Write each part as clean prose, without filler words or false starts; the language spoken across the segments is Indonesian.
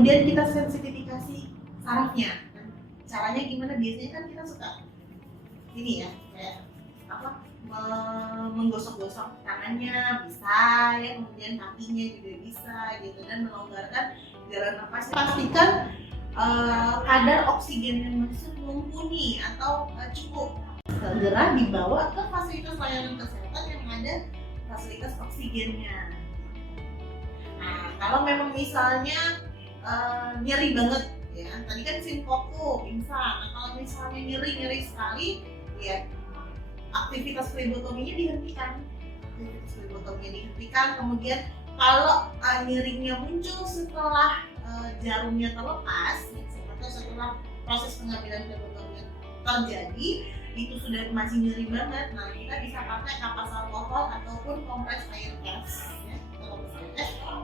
Kemudian kita sensitifikasi sarafnya. Caranya gimana? Biasanya kan kita suka ini ya, kayak apa? Menggosok-gosok tangannya bisa ya, kemudian kakinya juga bisa gitu, dan melonggarkan jalan nafas. Pastikan kadar oksigen yang masuk mumpuni atau cukup. Segera dibawa ke fasilitas layanan kesehatan yang ada fasilitas oksigennya. Nah, kalau memang misalnya nyeri banget ya, tadi kan sinkopu, pingsan. Nah, kalau misalnya nyeri sekali ya, aktivitas flebotominya dihentikan. Kemudian kalau nyerinya muncul setelah jarumnya terlepas, setelah proses pengambilan flebotomi terjadi, itu sudah masih nyeri banget. Nah, kita bisa pakai kapas alkohol ataupun kompres air es.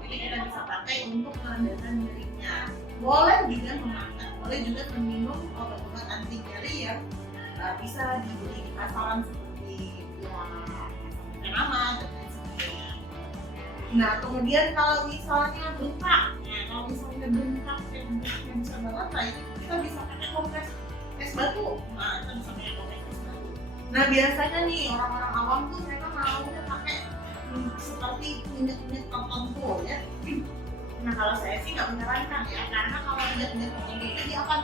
Jadi kita bisa pakai untuk meredakan nyerinya. Boleh juga memakan, boleh juga meminum obat-obat anti nyeri yang bisa dibeli di pasaran seperti Penama dan lain sebagainya. Nah, kemudian kalau misalnya bengkak, yang bisa banget, nah itu kita bisa pakai kompres es batu. Nah, kita bisa pakai kompres es batu. Nah, biasanya nih orang-orang awam tuh mereka maunya pakai seperti minyak-minyak tertentu ya. Nah, kalau saya sih nggak menyarankan ya, karena kalau minyak-minyak tertentu dia akan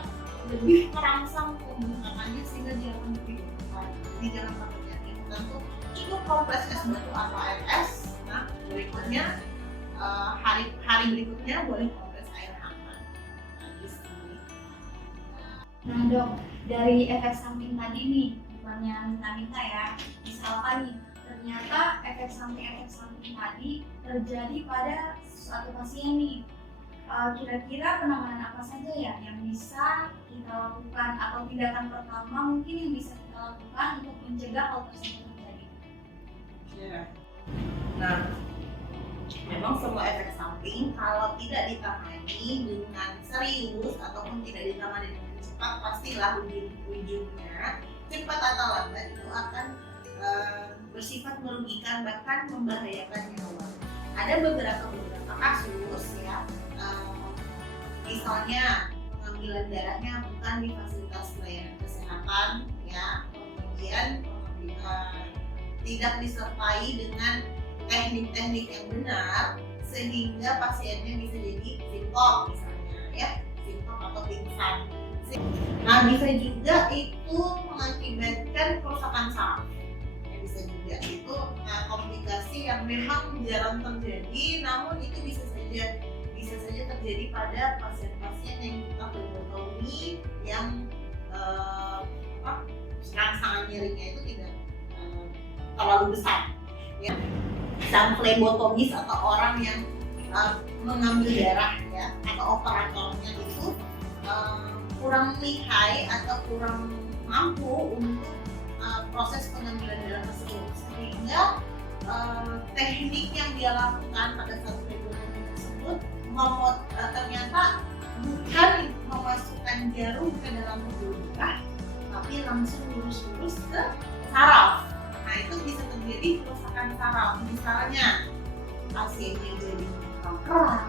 lebih merangsang pembengkakannya sehingga dia akan lebih besar. Jadi jangan pakai minyak tertentu, cukup kompres es batu atau air es. Nah, berikutnya hari berikutnya boleh kompres air hangat. Nah dok, dari efek samping tadi nih, bukannya minta-minta ya, misalkan nih ternyata efek samping tadi terjadi pada suatu pasien nih. Kira-kira penanganan apa saja ya yang bisa kita lakukan, atau tindakan pertama mungkin yang bisa kita lakukan untuk mencegah hal tersebut terjadi? Ya. Nah, memang semua efek samping kalau tidak ditangani dengan serius ataupun tidak ditangani dengan cepat, pastilah ujungnya cepat atau lambat itu akan bersifat merugikan, bahkan membahayakan nyawa. Ada beberapa kasus ya, misalnya pengambilan darahnya bukan di fasilitas pelayanan kesehatan ya, kemudian tidak disertai dengan teknik-teknik yang benar sehingga pasiennya bisa jadi sinkoп misalnya ya, sinkop atau pingsan. Nah, bisa juga itu mengakibatkan kerusakan saraf. Bisa juga itu komplikasi yang memang jarang terjadi, namun itu bisa saja terjadi pada pasien-pasien yang kita flebotomi yang rangsangan nyerinya itu tidak terlalu besar ya. Sang flebotomis atau orang yang mengambil darah ya, atau operatornya itu kurang lihai atau kurang mampu untuk proses pengambilan darah tersebut, sehingga teknik yang dia lakukan pada saat flebotomi tersebut ternyata bukan memasukkan jarum ke dalam tubuh darah, tapi langsung lurus ke saraf. Nah, itu bisa terjadi kerusakan saraf, misalnya pasiennya jadi kerak,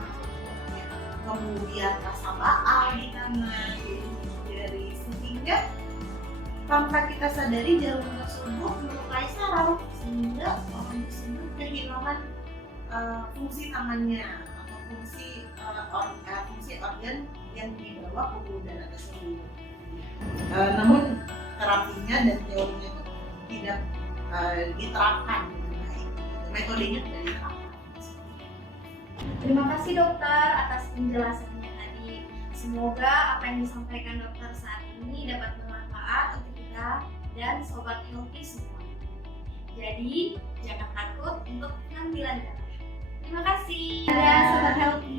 kemudian rasa baal di tangan, jadi sehingga tanpa kita sadari jarum tersebut melukai saraf, sehingga orang tersebut kehilangan fungsi tangannya atau fungsi organ yang dibawa pembuluh darah tersebut. Namun terapinya dan teorinya itu tidak diterapkan dengan baik. Metodenya tidak diterapkan. Terima kasih dokter atas penjelasannya tadi. Semoga apa yang disampaikan dokter saat ini dapat bermanfaat untuk kita dan sobat healthy semua. Jadi jangan takut untuk pengambilan darah. Terima kasih. Dadah sobat healthy.